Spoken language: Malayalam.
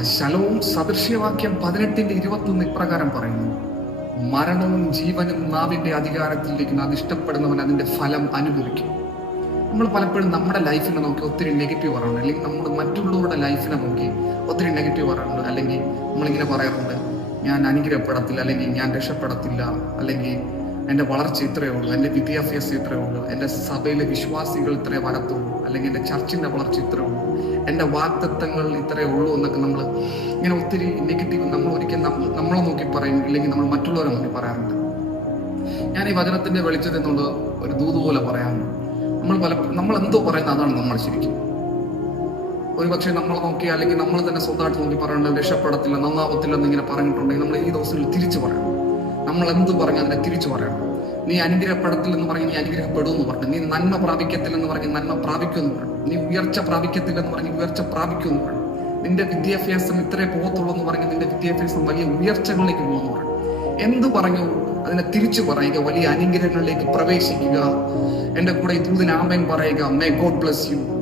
ശലവും സദൃശ്യവാക്യം പതിനെട്ടിന്റെ ഇരുപത്തൊന്ന് ഇപ്രകാരം പറയുന്നു. മരണവും ജീവനും നാവിന്റെ അധികാരത്തിലിരിക്കുന്ന അത് ഇഷ്ടപ്പെടുന്നവൻ അതിന്റെ ഫലം അനുഭവിക്കും. നമ്മൾ പലപ്പോഴും നമ്മുടെ ലൈഫിനെ നോക്കി ഒത്തിരി നെഗറ്റീവ് പറയാറുണ്ട്. അല്ലെങ്കിൽ നമ്മൾ മറ്റുള്ളവരുടെ ലൈഫിനെ നോക്കി ഒത്തിരി നെഗറ്റീവ് പറയാറുണ്ട്. അല്ലെങ്കിൽ നമ്മളിങ്ങനെ പറയാറുണ്ട് ഞാൻ അനുഗ്രഹപ്പെടത്തില്ല അല്ലെങ്കിൽ ഞാൻ രക്ഷപ്പെടത്തില്ല അല്ലെങ്കിൽ എന്റെ വളർച്ച ഇത്രയേ ഉള്ളൂ എന്റെ വിദ്യാഭ്യാസം ഇത്രയേ ഉള്ളൂ എന്റെ സഭയിലെ വിശ്വാസികൾ ഇത്രയേ വരത്തുള്ളൂ അല്ലെങ്കിൽ എന്റെ ചർച്ചിന്റെ വളർച്ച ഇത്രയേ ഉള്ളൂ എന്റെ വാക്തത്വങ്ങൾ ഇത്രയേ ഉള്ളൂ എന്നൊക്കെ നമ്മൾ ഇങ്ങനെ ഒത്തിരി നെഗറ്റീവ് നമ്മൾ ഒരിക്കൽ നമ്മ- നമ്മളെ നോക്കി പറയും ഇല്ലെങ്കിൽ നമ്മൾ മറ്റുള്ളവരെ നോക്കി പറയാറുണ്ട്. ഞാൻ ഈ വചനത്തിന്റെ വെളിച്ചത്തിൽ നിന്നുള്ള ഒരു ദൂത് പോലെ പറയാറുണ്ട്. നമ്മൾ പല നമ്മൾ എന്തോ പറയുന്ന അതാണ് നമ്മൾ ശരിക്കും. ഒരു പക്ഷേ നമ്മളെ നോക്കി അല്ലെങ്കിൽ നമ്മൾ തന്നെ സ്വന്തമായിട്ട് നോക്കി പറയേണ്ടത് രക്ഷപ്പെടത്തില്ല നന്നാവത്തില്ല എന്നിങ്ങനെ പറഞ്ഞിട്ടുണ്ടെങ്കിൽ നമ്മൾ ഈ ദിവസത്തിൽ തിരിച്ചു പറയണം നമ്മൾ എന്ത് പറഞ്ഞു അതിനെ തിരിച്ചു പറയണം. നീ അനുഗ്രഹപ്പെടത്തില്ലെന്ന് പറഞ്ഞ് നീ അനുഗ്രഹപ്പെടും എന്ന് പറഞ്ഞു. നീ നന്മ പ്രാപിക്കത്തില്ലെന്ന് പറഞ്ഞ് നന്മ പ്രാപിക്കുമെന്ന് പറഞ്ഞു. നീ ഉയർച്ച പ്രാപിക്കത്തില്ലെന്ന് പറഞ്ഞ് ഉയർച്ച പ്രാപിക്കുമെന്ന് പറഞ്ഞു. നിന്റെ വിദ്യാഭ്യാസം ഇത്രേ പോകത്തുള്ളൂ എന്ന് പറഞ്ഞ് നിന്റെ വിദ്യാഭ്യാസം വലിയ ഉയർച്ചകളിലേക്ക് പോകുന്നു പറഞ്ഞു. എന്ത് പറഞ്ഞു അതിനെ തിരിച്ചു പറയുക വലിയ അനുഗ്രഹങ്ങളിലേക്ക് പ്രവേശിക്കുക. എന്റെ കൂടെ ഈ ദൂതിന് പറയുക മേ ഗോഡ് ബ്ലസ് യു